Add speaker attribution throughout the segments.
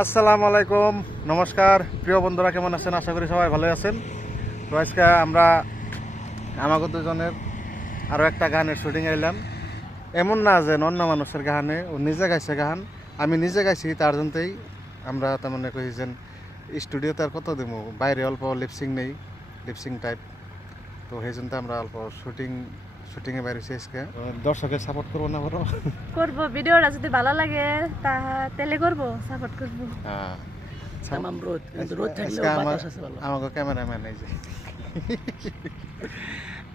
Speaker 1: আসসালামু আলাইকুম, নমস্কার। প্রিয় বন্ধুরা, কেমন আছেন? আশা করি সবাই ভালো আছেন। তো আজকে আমরা আমাকে দুজনের আরও একটা গানের শুটিং এলাম এমন না যে অন্য মানুষের গানে ও নিজে গাইছে গান। আমি নিজে গাইছি, তার জন্যই আমরা তার মানে কই যে স্টুডিওতে আর কত দিব বাইরে অল্প লিপসিং নেই লিপসিং টাইপ তো সেই জন্য আমরা অল্প শুটিং শুটিংয়ে বাইরে আজকে দর্শকের সাপোর্ট করব না বড়
Speaker 2: করব ভিডিওটা যদি ভালো লাগে তা তেলে করব সাপোর্ট করব।
Speaker 1: হ্যাঁ।
Speaker 3: তামাম রোদ রোদ থাকলেও বাতাস আছে ভালো
Speaker 1: আমাকে ক্যামেরাম্যান এই যে।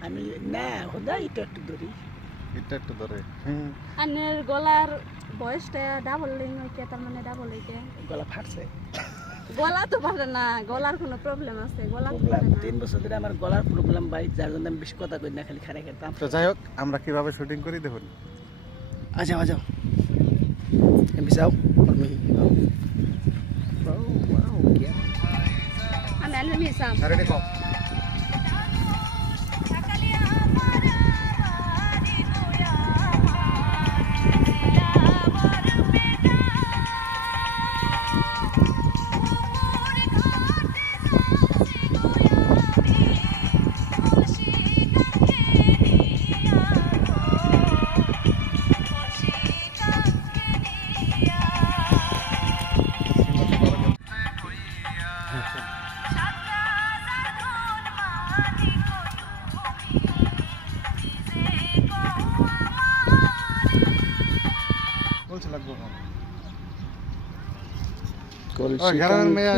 Speaker 3: আমি না খোদাই এটা একটু ধরি।
Speaker 1: এটা একটু ধরে।
Speaker 2: আনের গলার বয়সটা ডাবল লিং হইকে তার মানে ডাবল হইকে
Speaker 3: গলা ফাটছে।
Speaker 2: গলা তো পারে না গলার কোনো প্রবলেম আছে গলা
Speaker 3: প্রবলেম তিন বছর ধরে আমার গলার প্রবলেম ভাই যার জন্য আমি বেশি কথা কই না খালি খারে খেতাম।
Speaker 1: তো যাই হোক আমরা কীভাবে শুটিং করি দেখুন।
Speaker 3: আচ্ছা আচ্ছা এমপি যাও। আমি
Speaker 2: আমি আনলে মিসাম
Speaker 1: রেডি কম। লাগবো। ঘরের মেয়ে